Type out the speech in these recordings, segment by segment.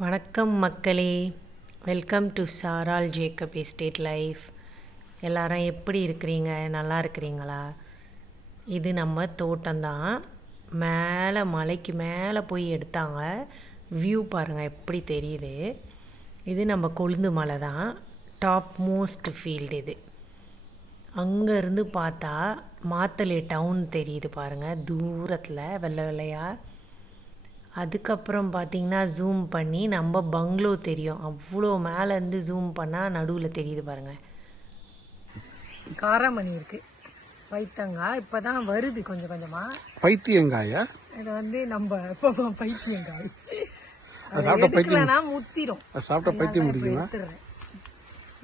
வணக்கம் மக்களே. Welcome to சாரால் ஜேக்கப் எஸ்டேட் லைஃப் எல்லாரும் எப்படி இருக்கிறீங்க? நல்லா இருக்கிறீங்களா? இது நம்ம தோட்டம்தான். மேலே மலைக்கு மேலே போய் எடுத்தாங்க. வியூ பாருங்கள் எப்படி தெரியுது. இது நம்ம கொழுந்து மலை தான் டாப் மோஸ்ட் ஃபீல்டு இது. அங்கேருந்து பார்த்தா மாத்தலே டவுன் தெரியுது பாருங்கள் தூரத்தில் வெள்ளை வெள்ளையாக அதுக்கப்புறம் பார்த்தீங்கன்னா ஜூம் பண்ணி நம்ம பங்களோ தெரியும். அவ்வளோ மேலேருந்து ஜூம் பண்ணால் நடுவில் தெரியுது பாருங்கள் காராமணி இருக்குது பைத்தங்காய். இப்போ தான் வருது கொஞ்சம் கொஞ்சமாக பைத்தியங்காயா? இது வந்து நம்ம இப்போ பைத்தியங்காய். சாப்பிட்ட பைத்தியம் முத்திரும். சாப்பிட்ட பைத்தியம் முடியுமா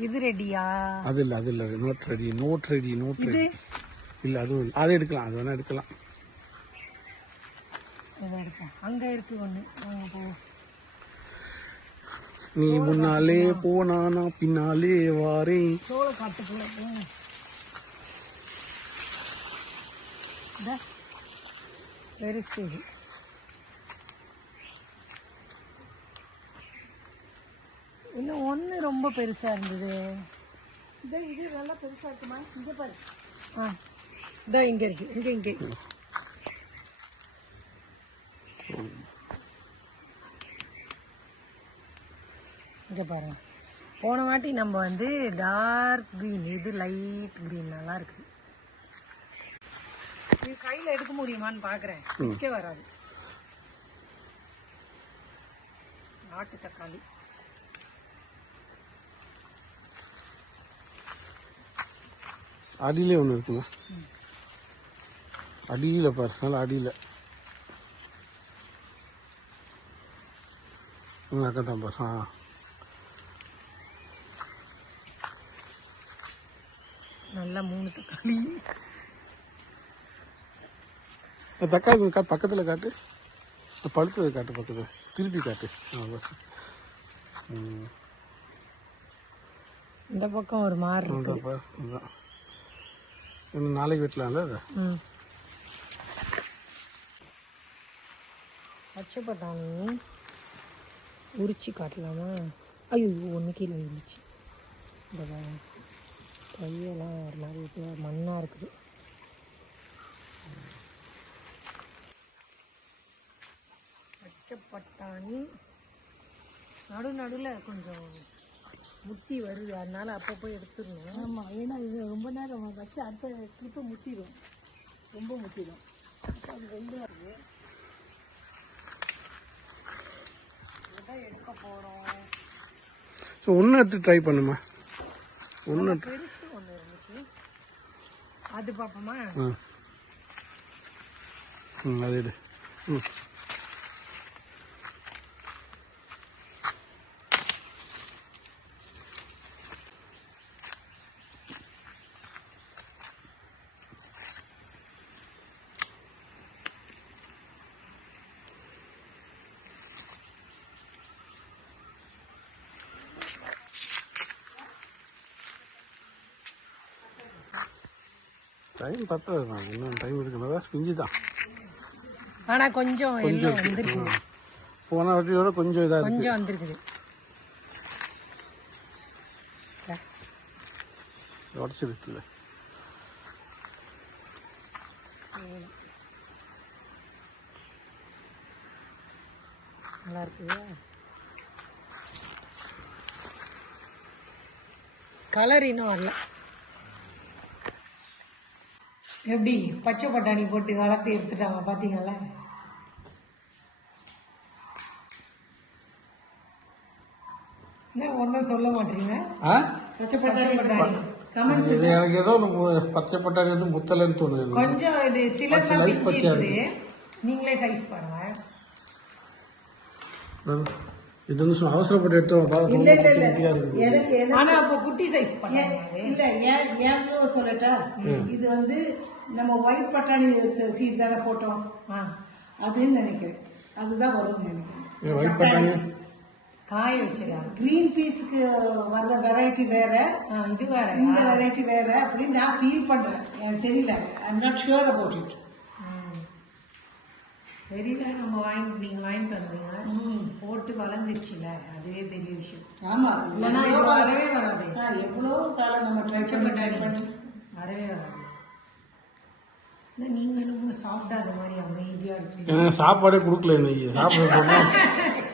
இது ரெடியா அது இல்லை அது இல்லை. Not ready not ready not ready இல்லை அதுவும் அதை எடுக்கலாம். அது வேணா எடுக்கலாம். இதை எடுப்போம். அங்கே இருக்குது ஒன்று நீ முன்னாலே போனா நான் பின்னாலே வாரேன் சோள காட்டுக்குள்ள இதா வெரி ஸ்டேஜ் இன்னும் ஒன்று ரொம்ப பெருசாக இருந்தது. இது இது நல்லா பெருசா இருக்குமா? இங்க பாரு. ஆ. இதோ இங்கே இருக்கு. இங்கே இங்கே. இங்கே பாருங்க. போன வாட்டி நம்ம வந்து டார்க் க்ரீன் இது லைட் க்ரீன் நல்லா இருக்குது இது கையில் எடுக்க முடியுமான்னு பார்க்குறேன் நிற்க வராது. நாட்டு தக்காளி. அடியிலே ஒன்று இருக்குங்க அடியில் பாரு நல்லா அடியில். உங்கள் அக்கா தான் பாரு ஆ நல்லா மூணு தக்காளி. தக்காளி கா பக்கத்தில் காட்டு. பழுத்ததை காட்டு பக்கத்தில். திருப்பி காட்டு. இந்த பக்கம் ஒரு அதான் இன்னும் நாளைக்கு வெட்டலாம்ல அதை? பட்டாணி. உரிச்சு காட்டலாமா? ஐயோ ஒன்று கீழே இருந்துச்சு இந்த கையெல்லாம் ஒரு மாதிரி மண்ணாக இருக்குது. பச்சைப்பட்டாணி. நடு நடுவில் கொஞ்சம் முத்தி வருது. அதனால அப்பப்போ எடுத்துடணும். ஆமாம் ஏன்னா இது ரொம்ப நேரம் வச்சு அடுத்த ட்ரிப்பு முத்திடும். ரொம்ப முத்திடும். அது ரெண்டு வருது எடுக்க போகிறோம் ஸோ ஒன்று எடுத்து ட்ரை பண்ணுமா? ஒன்று பெருசு ஒன்று இருந்துச்சு. அது பார்ப்போமா ம் அது எடு. ம். டைம் பத்தாது மேம் இன்னும் டைம் இருக்குன்னா பிஞ்சு தான். ஆனால் கொஞ்சம் எல்லாம் வந்திருக்கு. போன வாட்டியோட கொஞ்சம் இதாக கொஞ்சம் வந்திருக்குது. உடச்சிருக்குல்ல நல்லா இருக்குதா? கலர் இன்னும் வரல. எப்படி? பச்சை பட்டாணி போட்டு வளர்த்து எடுத்துட்டாங்க பார்த்தீங்களா என்ன ஒன்றும் சொல்ல மாட்டீங்க? பச்சை பட்டாணி பட்டாணி. இது எனக்கு ஏதோ பச்சை பட்டாணி வந்து முத்தலைன்னு தோணுது. கொஞ்சம் இது சில நீங்களே சைஸ் பாருங்க. இது வந்து சும்மா அவசரப்பட்டு எடுத்து பார்த்தா ரொம்ப குட்டியா இருக்குது எனக்கு என்ன ஆனா அப்போ குட்டி சைஸ் இல்ல ஏன் ஏன் சொல்லட்டா? இது வந்து நம்ம ஒயிட் பட்டாணி சீட் தானே போட்டோம். ஆ. அப்படின்னு நினைக்கிறேன். அதுதான் வரும்னு நினைக்கிறேன். ஒயிட் பட்டாணி? காய வச்சிருக்காங்க. கிரீன் பீஸ்க்கு வர்ற வெரைட்டி வேற. இது வேற. இந்த வெரைட்டி வேற அப்படின்னு நான் ஃபீல் பண்றேன். எனக்கு தெரியல. I'm not sure about it. தெரியல நம்ம வாங்கி நீங்கள் வாங்கிட்டு வந்தீங்க. போட்டு வளர்ந்துருச்சுல அதுவே பெரிய விஷயம். ஆமா. இல்லைன்னா இது வரவே வராது. எவ்வளோ காலம் நம்ம ட்ரை வரவே வராது. இல்லை நீங்கள் என்னமோ சாப்பிடாத மாதிரி அமைதியாக இருக்கீங்க? சாப்பாடே கொடுக்கல இன்னைக்கு. சாப்பாடு போட்டா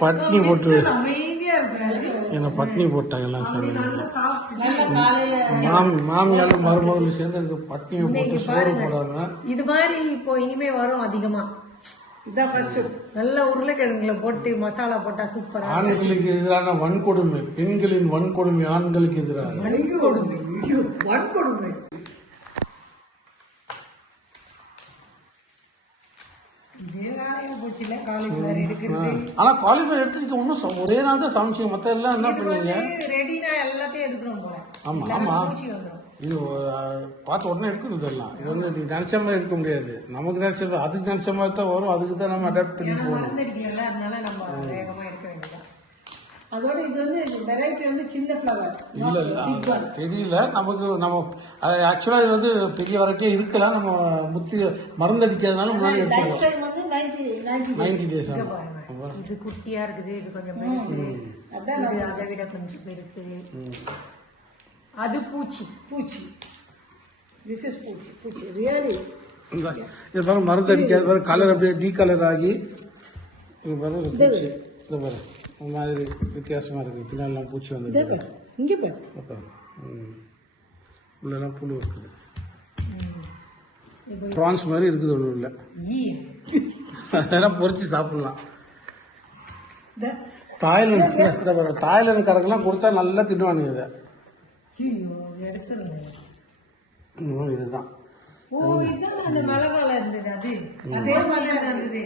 பட்னி போட்டு அமைதியாக இருக்காரு. என்னை பட்னி போட்டாங்க எல்லாம் சேர்ந்து நல்லா சாப்பிட்டு நல்ல காலையில மாம் மாமியாலும் மருமகளும் சேர்ந்து எனக்கு பட்னியை போட்டு சோறு போடாம இது மாதிரி இப்போ இனிமே வரும் அதிகமா. இதான் ஃபர்ஸ்ட் நல்ல உருளைக்கிழங்குல போட்டு மசாலா போட்டா சூப்பரா ஆண்களுக்கு எதிரான வன்கொடுமை பெண்களின் வன்கொடுமை ஆண்களுக்கு எதிராக. வன்கொடுமை ஐயோ வன்கொடுமை. காலிஃபிளவர் ஆனா குவாலிஃபை எடுத்துக்கிட்டு ஒன்றும் ஒரே நாள் தான் சமைச்சிங்க மற்ற எல்லாம் என்ன போல ஆமா ஆமா. இது பார்த்த உடனே எடுக்கணும் இதெல்லாம். இது வந்து நீ நினைச்ச மாதிரி எடுக்க முடியாது. நமக்கு நினைச்ச அதுக்கு நினைச்ச மாதிரி தான் வரும். அதுக்கு தான் நம்ம அடாப்ட் பண்ணி போகணும் மறந்துடுவீங்கல்ல அதனால நம்ம வேகமா எடுக்க வேண்டியதான் அதோட இது வந்து வெரைட்டி வந்து சின்ன ஃப்ளவர் இல்ல தெரியல. நமக்கு நம்ம ஆக்சுவலா இது வந்து பெரிய வெரைட்டியா இருக்கலாம் நம்ம முத்தி மருந்தடிக்காதனால முன்னாடி லைஃப் எடுத்துக்கலாம். நைன்டி டேஸ் இது குட்டியா இருக்குது இது கொஞ்சம் பெருசு. அதான் அதை விட கொஞ்சம் பெருசு. அது பூச்சி. பூச்சி. திஸ் இஸ் பூச்சி. பூச்சி. ரியலி இது பாருங்க மருந்து அடிக்காத பாருங்க கலர் அப்படியே டீ கலர் ஆகி இது பாருங்க இது. பூச்சி. இது பாருங்க. மாதிரி வித்தியாசமா இருக்கு. பின்னாலாம் பூச்சி வந்துருக்கு இங்கே பாரு. உள்ளெல்லாம் புழு இருக்குது. ப்ரான்ஸ் மாதிரி இருக்குது ஒன்றும் இல்லை. அதெல்லாம் பொரிச்சு சாப்பிடலாம். தாய்லாந்து தாய்லாந்துக்காரங்கெல்லாம் கொடுத்தா நல்லா தின்னுவானுங்க இதை. இதுதான். ஓ இதான் அந்த மலை மேல இருந்தது அது. அதே மாதிரி தான் இருந்தது.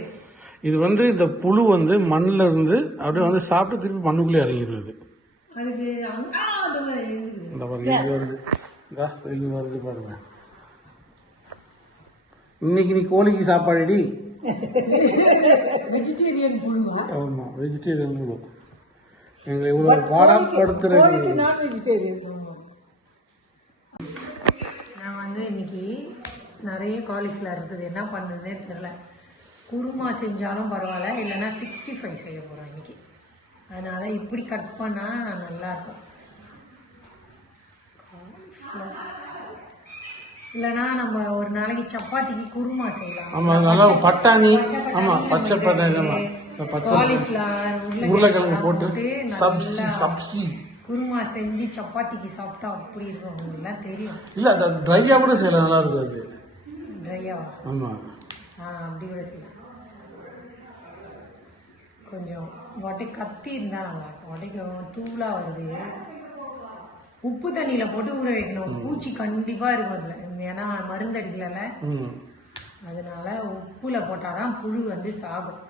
இது வந்து இந்த புழு வந்து மண்ணில் இருந்து அப்படியே வந்து சாப்பிட்டு திருப்பி மண்ணுக்குள்ளே இறங்கிடுது. இந்த பாருங்க இது வருது இதா இது வருது பாருங்க. இன்னைக்கு நீ கோழிக்கு சாப்பாடுடி? வெஜிடேரியன் ஆமாம் வெஜிடேரியன் புழு. எங்களை இவ்வளோ பாடப்படுத்துறது நான் வந்து இன்னைக்கு நிறைய காலிஃப்ளவர் இருக்குது. என்ன பண்ணுறதுனே தெரில குருமா செஞ்சாலும் பரவாயில்ல இல்லைன்னா சிக்ஸ்டி ஃபைவ் செய்ய போகிறோம் இன்னைக்கு. அதனால இப்படி கட் பண்ணால் நல்லாயிருக்கும். இல்லைன்னா நம்ம ஒரு நாளைக்கு சப்பாத்திக்கு குருமா செய்யலாம். ஆமாம் நல்லா பட்டாணி. ஆமாம் பச்சை பட்டாணி பச்சை காலிஃப்ளவர் உருளைக்கிழங்கு போட்டு சப்சி சப்சி. குருமா செஞ்சு சப்பாத்திக்கு சாப்பிட்டா அப்படி இருக்கும் உங்களுக்குலாம் தெரியும். இல்லை அது ட்ரையாக கூட செய்யலாம் நல்லா இருக்கும் அது ட்ரையாவா ஆமாம் ஆ அப்படி கூட செய்யலாம். கொஞ்சம் வாட்டி கத்தி இருந்தால் நல்லா இருக்கும் வாட்டிக்கு தூளாக வருது. உப்பு தண்ணியில் போட்டு ஊற வைக்கணும். பூச்சி கண்டிப்பாக இருக்கும் அதில். ஏன்னா மருந்து அடிக்கலல்ல. ம். அதனால உப்புல போட்டால் தான் புழு வந்து சாகும்.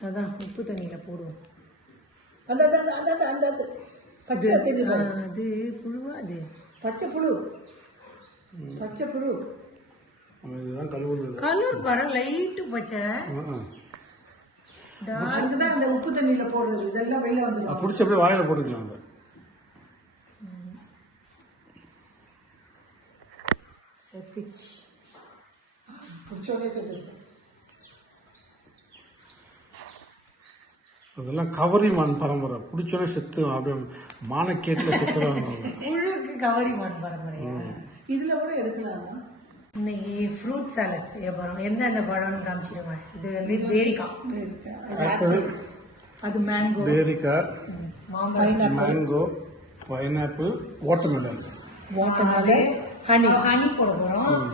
அதான் உப்பு தண்ணியில் போடுவோம். அந்த அந்த அந்த பச்சை அது புழுவா அது? பச்சை புழு. பச்சை புழு. இதுதான் கழுவுறது கலர் வர லைட்டு பச்சை ஆ அதுக்கு தான் அந்த உப்பு தண்ணியில போடுறது. இதெல்லாம் வெளில வந்துடும். பிடிச்ச அப்படியே வாயில போட்டுக்கலாம் அதை செத்துச்சு. பிடிச்சோடே சேர்த்து அதெல்லாம் கவரி மான் பரம்பரை. பிடிச்சோன்னே செத்து அப்படியே மானக்கேட்டில் செத்துறாங்க கவரி மான் பரம்பரையா? இதுல கூட எடுக்கலாமா? இன்னைக்கு ஃப்ரூட் சாலட் செய்ய போகிறோம் எந்தெந்த பழம்னு காமிச்சிடுவேன் இது வந்து பேரிக்காய் ஆப்பிள் அது மேங்கோ பேரிக்காய் மாம்பழம் மேங்கோ பைனாப்பிள் வாட்டர்மெலன் வாட்டர்னாலே ஹனி ஹனி போட போகிறோம்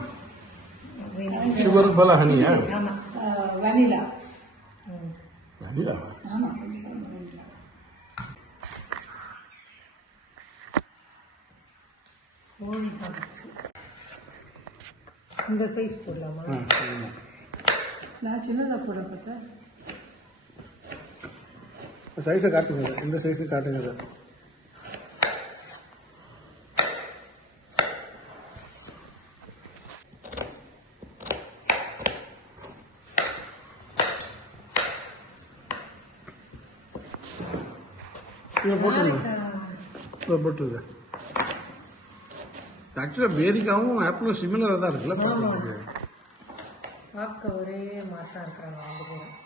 சுகருக்கு பதிலாக ஹனியா ஆமாம் வெனிலா ஹனியா ஆமா கோழி இந்த சைஸ் போடலாமா. நான் சின்னதா போட பார்த்தேன் சைஸை காட்டுங்க. இந்த சைஸுக்கு காட்டுங்க அதை. இதை போட்டுருங்க இதை போட்டுருங்க ஆக்சுவலாக பேரிக்காவும் ஆப்பிளும் சிமிலராக தான் இருக்குல்ல பார்க்கறதுக்கு. பார்க்க ஒரே மாதிரி தான் இருக்கிறாங்க ரெண்டு பேரும்.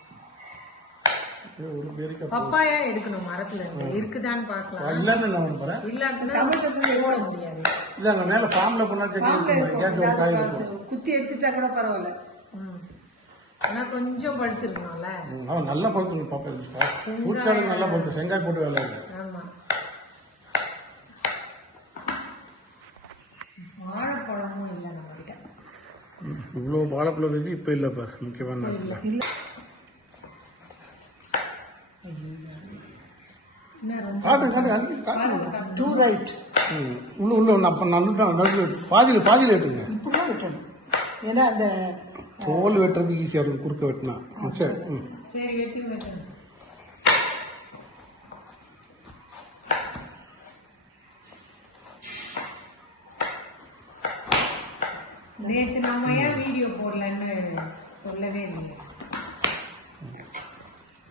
ஒரு பேரிக்காய் பப்பாயா எடுக்கணும் மரத்துல இருந்து. இருக்குதான்னு பார்க்கலாம். இல்லாமல் இல்லை இல்லாட்டினா போட முடியாது. இல்லை அங்கே மேலே ஃபார்மில் கேட்க காய் இருக்கும். குத்தி எடுத்துட்டா கூட பரவாயில்ல. ம். ஆனா கொஞ்சம் படுத்துருக்கணும்ல. அவன் நல்லா பழுத்து பார்ப்பேன் ஃப்ரூட் சாலட் நல்லா பழுத்து செங்காய் போட்டு வேலை இல்லை ஆமா வாழைப்பழமும் இல்லை நம்ம கிட்ட இவ்வளோ வாழைப்பழம் இருக்கு இப்போ இல்லை பார் முக்கியமான நேரத்தில் என்ன ரொம்ப காட்டு காட்டு டூ ரைட் ம். உள்ள உள்ள அப்போ நல்ல பாதியில் பாதியில் வெட்டுங்க. இப்படிதான் வெட்டணும். ஏன்னா அந்த தோல் வெட்டுறதுக்கு ஈஸியாக இருக்கும் குறுக்க வெட்டினா. சரி ம் சரி வெட்டி வெட்டுங்க நேற்று நாம ஏன் வீடியோ போடலன்னு சொல்லவே இல்லை.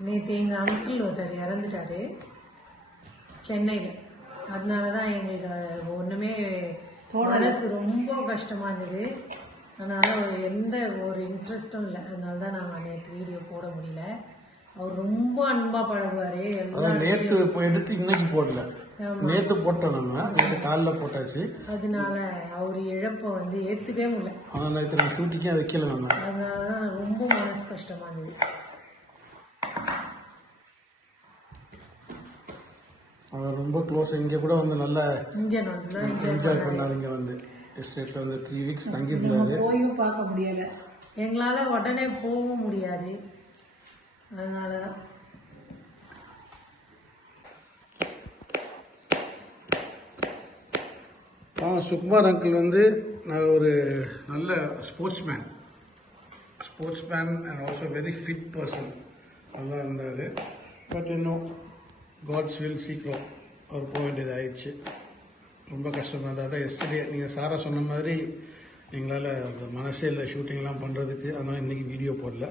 நேற்று எங்கள் அங்கிள் ஒருத்தர் இறந்துட்டாரு. சென்னையில். அதனால தான் எங்களுக்கு ஒன்றுமே மனசு ரொம்ப கஷ்டமாக இருந்தது. அதனால எந்த ஒரு இன்ட்ரெஸ்ட்டும் இல்லை. அதனால தான் நாங்கள் நேற்று வீடியோ போட முடியல. அவர் ரொம்ப அன்பாக பழகுவார். நேற்று எடுத்து இன்னைக்கு போடல. நேற்று போட்டோம் நம்ம நேற்று காலைல போட்டாச்சு. அதனால அவர் இழப்பை வந்து ஏற்றுக்கவே முடியல. ஆனால் நேற்று நான் ஷூட்டிங்கே வைக்கல நம்ம அதனால தான் ரொம்ப மனசு கஷ்டமாக இருந்தது அவர் ரொம்ப க்ளோஸ் இங்கே கூட வந்து நல்லா இங்கே நல்லா enjoy என்ஜாய் பண்ணார். இங்கே வந்து எஸ்டேட்டில் வந்து த்ரீ வீக்ஸ் தங்கியிருந்தாரு. போயும் பார்க்க முடியல. எங்களால் உடனே போகவும் முடியாது. அதனால தான் ஆ சுகுமார் அங்கிள் வந்து நான் ஒரு நல்ல sportsman sportsman and also very fit person நல்லா இருந்தார். பட் இன்னும் காட்ஸ் வில் சீக்கிரம் அவர் போக வேண்டியது ஆயிடுச்சு ரொம்ப கஷ்டமாக இருந்தது அதான் எஸ்டர்டே நீங்கள் சாரா சொன்ன மாதிரி எங்களால் அந்த மனசே இல்லை ஷூட்டிங்லாம் பண்ணுறதுக்கு அதனால் இன்றைக்கி வீடியோ போடல.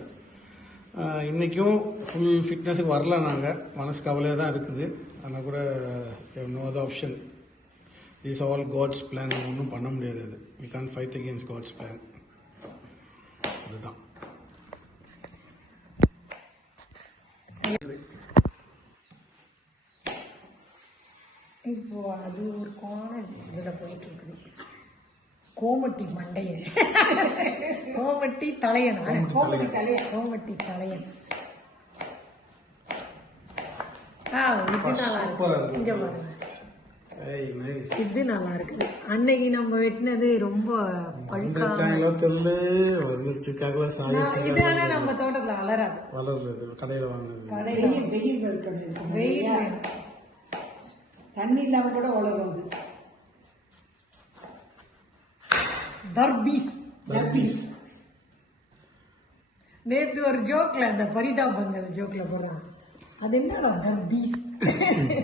இன்றைக்கும் ஃபுல் ஃபிட்னஸுக்கு வரல நாங்கள் மனசு கவலையாக தான் இருக்குது. ஆனால் கூட no other option is all God's plan ஒன்றும் பண்ண முடியாது அது. We can fight against God's plan அதுதான். இப்போ அது ஒரு கோணம் இதில் போயிட்டு இருக்குது கோமட்டி மண்டையன் கோமட்டி தலையனா கோமட்டி தலையன். கோமட்டி தலையன். ஆ இது நல்லா இருக்கு. இங்க பாருங்க. இது நல்லா இருக்குது. அன்னைக்கு நம்ம வெட்டினது ரொம்ப பழுக்கா வந்துருச்சாங்களோ தெரியல ஆனா நம்ம தோட்டத்துல வளராது வளர்றது கடையில் வாங்கினது வெயில் வெயில் இருக்கணும் வெயில் வேணும். தண்ணி இல்லாம கூட வளரும் அது. தர்பீஸ். தர்பீஸ். நேத்து ஒரு ஜோக்ல அந்த பரிதாபங்கள் ஜோக்ல போடுறான் அது என்னடா தர்பீஸ்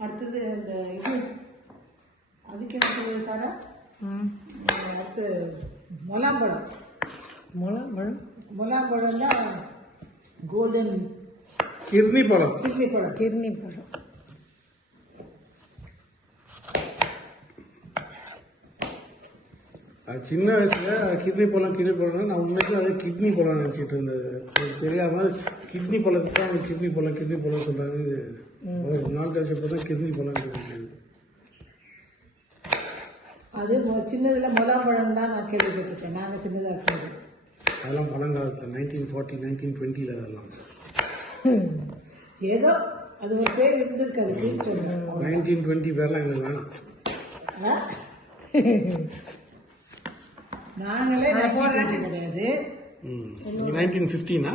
அடுத்தது அந்த இது அதுக்கு என்ன சொல்லுவது சாரா அடுத்து முலாம்பழம். முளம் முலாம்பழம்? தான் கோல்டன் கிர்னி பழம். கிட்னி பழம். கிர்னி பழம். அது சின்ன வயசுல கிட்னி பழம் கிட்னி பழம் நான் உண்மைக்கும் அது கிட்னி பழம் நினச்சிட்டு இருந்தது. எனக்கு தெரியாம கிட்னி பழத்துக்கு தான் கிட்னி பழம் கிட்னி பழம் சொல்றாங்க. இது நாள் கழிச்சப்போ தான் கிட்னி பழம் தெரியுது அது சின்னதுல முலாம்பழம் தான் நான் கேள்விப்பட்டிருக்கேன். நாங்க சின்னதா இருக்கிறது. அதெல்லாம் பழங்காலத்தில் நைன்டீன் ஃபார்ட்டி நைன்டீன் டுவெண்ட்டியில் அதெல்லாம். ஏதோ அது ஒரு பேர் இருந்திருக்கு அதுக்குன்னு நைன்டீன் டுவெண்ட்டி பேர்லாம் எங்களுக்கு வேணாம். ஆ? நாங்களே கிடையாது. நீங்கள் நைன்டீன் ஃபிஃப்டினா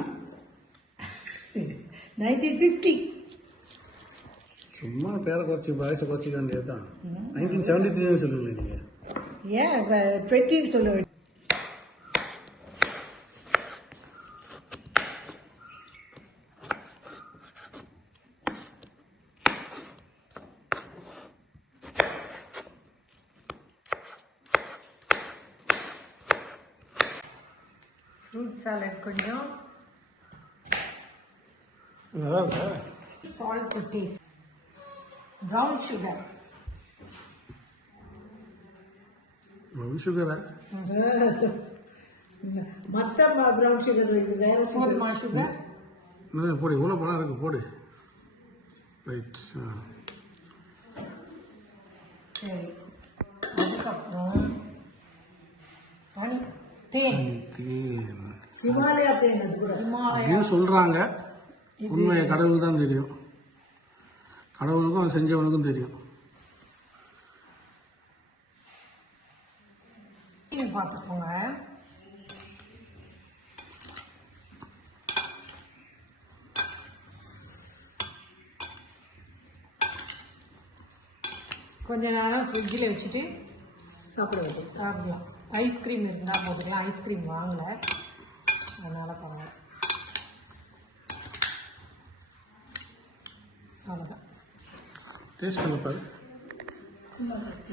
நைன்டீன் ஃபிஃப்டி சும்மா பேரை குறைச்சி வயசை குறைச்சிக்க வேண்டியது தான் நைன்டீன் செவன்டி த்ரீன்னு சொல்லுங்களேன் நீங்கள் ஏன் டுவெண்ட்டின்னு சொல்ல வேண்டிய ஃப்ரூட் சாலட் கொஞ்சம் நல்லா இருக்கா salt to taste brown sugar brown சுகரா மற்ற ப்ரௌன் சுகர் இது வேற போதுமா சுகர். இன்னும் போடு இவ்வளோ பணம் இருக்குது போடு. ரைட் ஆ. சரி. அதுக்கப்புறம் பனி தேன். தேன் ஹிமாலயா தேன் அது கூட. ஹிமாலயா. அப்படின்னு சொல்கிறாங்க உண்மை கடவுளுக்கு தான் தெரியும். கடவுளுக்கும் செஞ்சவனுக்கும் தெரியும். பார்த்துக்கோங்க கொஞ்ச நேரம் ஃப்ரிட்ஜில் வச்சுட்டு சாப்பிடுவது சாப்பிடலாம். ஐஸ்கிரீம் இருந்தால் போட்டுக்கலாம் ஐஸ்கிரீம் வாங்கலை. அதனால் பரவாயில்ல. அவ்வளோதான் டேஸ்ட் பண்ணி பாரு.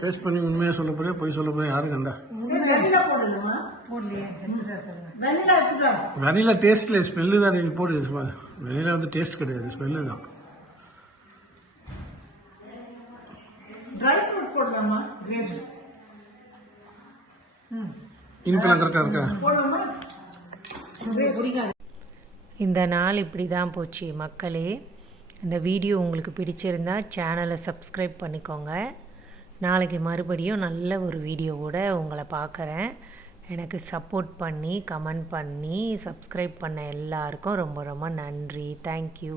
டேஸ்ட் பண்ணி உண்மையாக சொல்ல போறியா? பொய் சொல்ல போறியா? யாரு கண்டா? வெண்ணிலா போடணுமா? போடலையே எடுத்துதான் சொல்லுங்கள் வெண்ணிலா எடுத்துட்டா? வெனிலா டேஸ்ட்ல ஸ்மெல்லு தான் நீ போடு. வெனிலா வந்து டேஸ்ட் கிடையாது ஸ்மெல்லு தான். ட்ரை ஃப்ரூட் போடலாமா? கிரேப்ஸ் இனிப்பெல்லாம் கரெக்டாக இருக்கா? போடணுமா? இந்த நாள் இப்படி தான் போச்சு மக்களே. இந்த வீடியோ உங்களுக்கு பிடிச்சிருந்தா சேனலை சப்ஸ்கிரைப் பண்ணிக்கோங்க. நாளைக்கு மறுபடியும் நல்ல ஒரு வீடியோவோட உங்களை பார்க்குறேன். எனக்கு சப்போர்ட் பண்ணி கமெண்ட் பண்ணி சப்ஸ்கிரைப் பண்ண எல்லாருக்கும் ரொம்ப ரொம்ப நன்றி. தேங்க்யூ